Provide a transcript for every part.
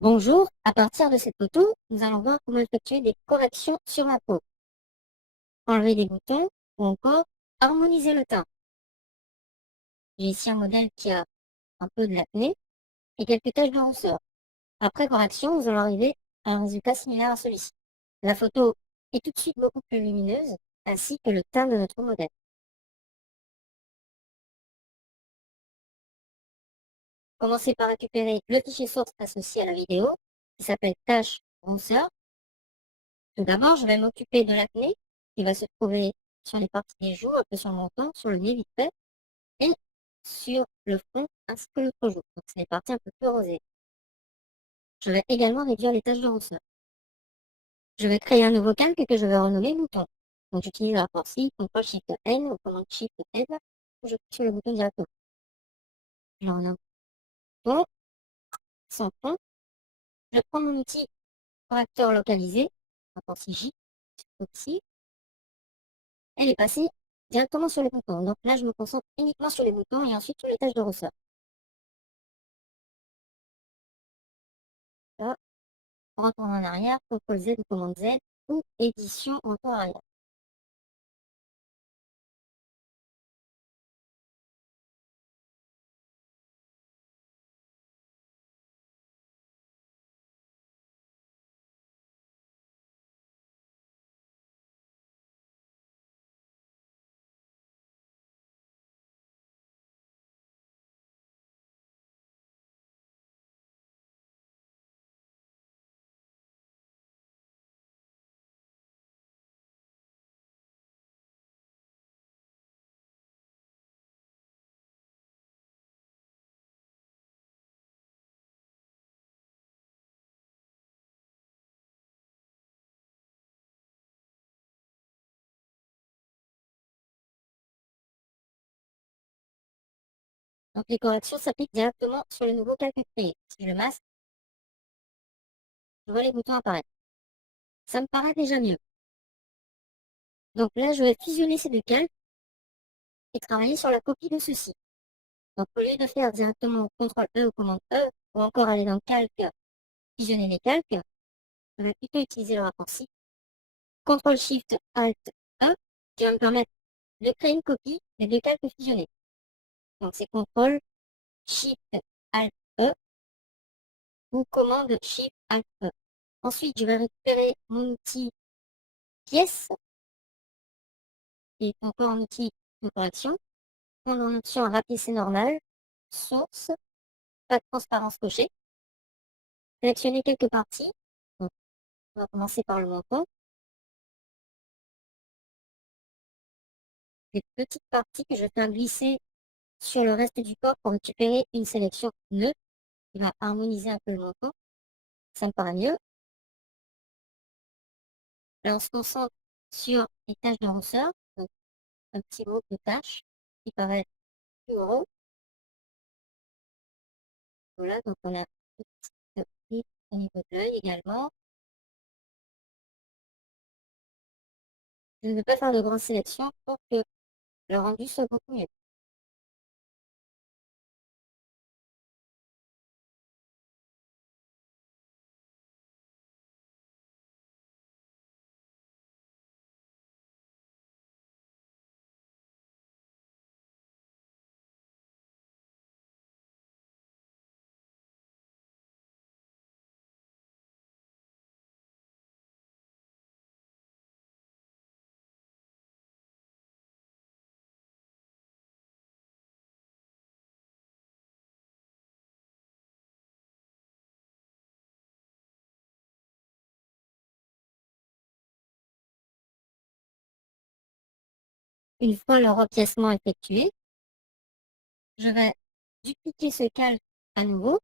Bonjour, à partir de cette photo, nous allons voir comment effectuer des corrections sur la peau, enlever des boutons ou encore harmoniser le teint. J'ai ici un modèle qui a un peu de l'acné et quelques taches de rousseur. Après correction, nous allons arriver à un résultat similaire à celui-ci. La photo est tout de suite beaucoup plus lumineuse, ainsi que le teint de notre modèle. Commencez par récupérer le fichier source associé à la vidéo, qui s'appelle taches rousseur. Tout d'abord, je vais m'occuper de l'acné, qui va se trouver sur les parties des joues, un peu sur le menton, sur le nez vite fait, et sur le front ainsi que l'autre joue. Donc c'est les parties un peu plus rosées. Je vais également réduire les taches de rousseur. Je vais créer un nouveau calque que je vais renommer bouton. Donc j'utilise la raccourci CTRL SHIFT N ou commande SHIFT N pour je clique sur le bouton directement. Je renomme bouton, sans fond. Je prends mon outil correcteur localisé, raccourci J, aussi. Elle est passée directement sur les boutons. Donc là, je me concentre uniquement sur les boutons et ensuite sur les taches de rousseur. Là, on retourne en arrière, CTRL Z ou commande Z ou édition encore arrière. Donc les corrections s'appliquent directement sur le nouveau calque créé. Si je masque, je vois les boutons apparaître. Ça me paraît déjà mieux. Donc là, je vais fusionner ces deux calques et travailler sur la copie de ceux-ci. Donc au lieu de faire directement CTRL E ou commande E, ou encore aller dans le calque, fusionner les calques, je vais plutôt utiliser le raccourci CTRL SHIFT ALT E qui va me permettre de créer une copie des deux calques fusionnés. Donc c'est CTRL SHIFT ALT E ou commande SHIFT ALT E. Ensuite, je vais récupérer mon outil pièce et encore un outil de correction. Prendre en option rapiécer normal, source, pas de transparence cochée. Sélectionner quelques parties. Donc, on va commencer par le menton. Des petites parties que je vais faire glisser sur le reste du corps pour récupérer une sélection neutre qui va harmoniser un peu le menton. Ça me paraît mieux. Là, on se concentre sur les taches de rousseur. Donc, un petit groupe de taches qui paraît plus gros. Voilà, donc on a une petite rive au niveau de l'œil également. Je ne vais pas faire de grande sélection pour que le rendu soit beaucoup mieux. Une fois le repiècement effectué, je vais dupliquer ce calque à nouveau.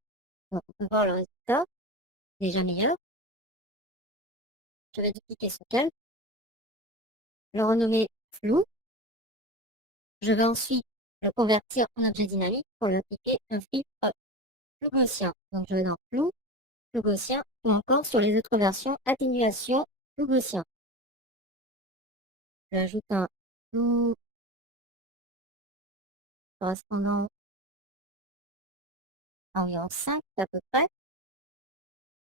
Donc, on peut voir le résultat, déjà meilleur. Je vais dupliquer ce calque, le renommer flou. Je vais ensuite le convertir en objet dynamique pour lui appliquer un filtre flou gaussien. Donc, je vais dans flou, flou gaussien, ou encore sur les autres versions, atténuation, flou gaussien. J'ajoute un flou correspondant à environ 5 à peu près.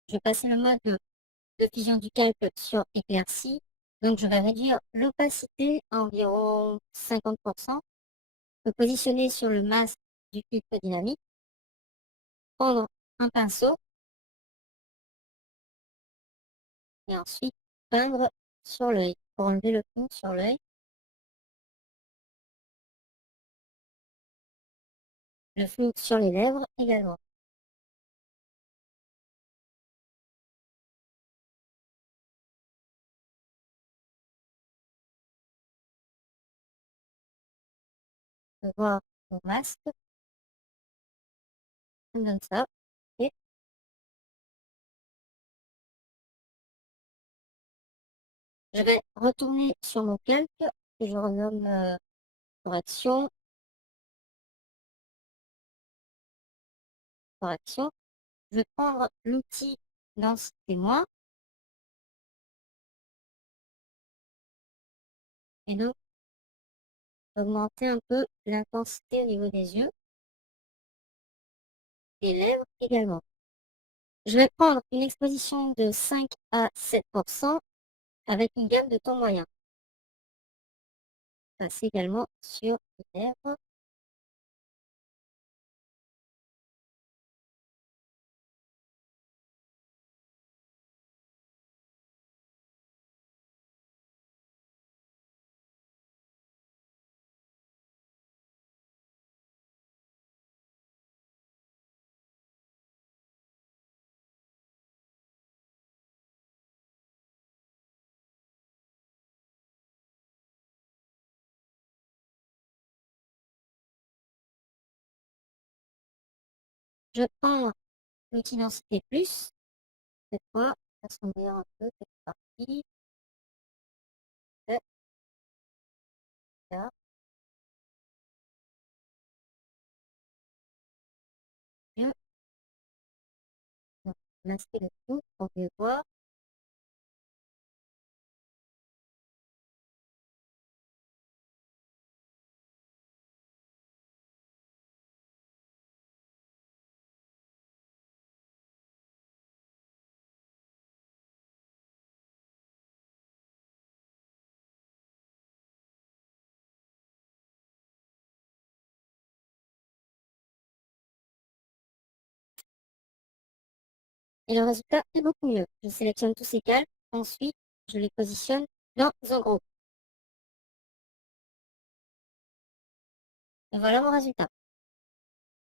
je vais passer le mode de fusion du calque sur éclaircie. Donc, je vais réduire l'opacité à environ 50%, me positionner sur le masque du filtre dynamique, prendre un pinceau et ensuite peindre sur l'œil pour enlever le fond sur l'œil, le flou sur les lèvres également. Je vois mon masque, ça me donne ça. Et je vais retourner sur mon calque que je renomme correction, correction. Je vais prendre l'outil Lance témoin et donc augmenter un peu l'intensité au niveau des yeux, des lèvres également. Je vais prendre une exposition de 5 à 7% avec une gamme de tons moyens. Passer également sur les lèvres. Je prends l'outil densité plus. Cette fois, assombrir un peu cette partie. Et là, mieux. Donc, masquer le tout pour mieux voir. Et le résultat est beaucoup mieux. Je sélectionne tous ces calques. Ensuite, je les positionne dans un groupe. Et voilà mon résultat.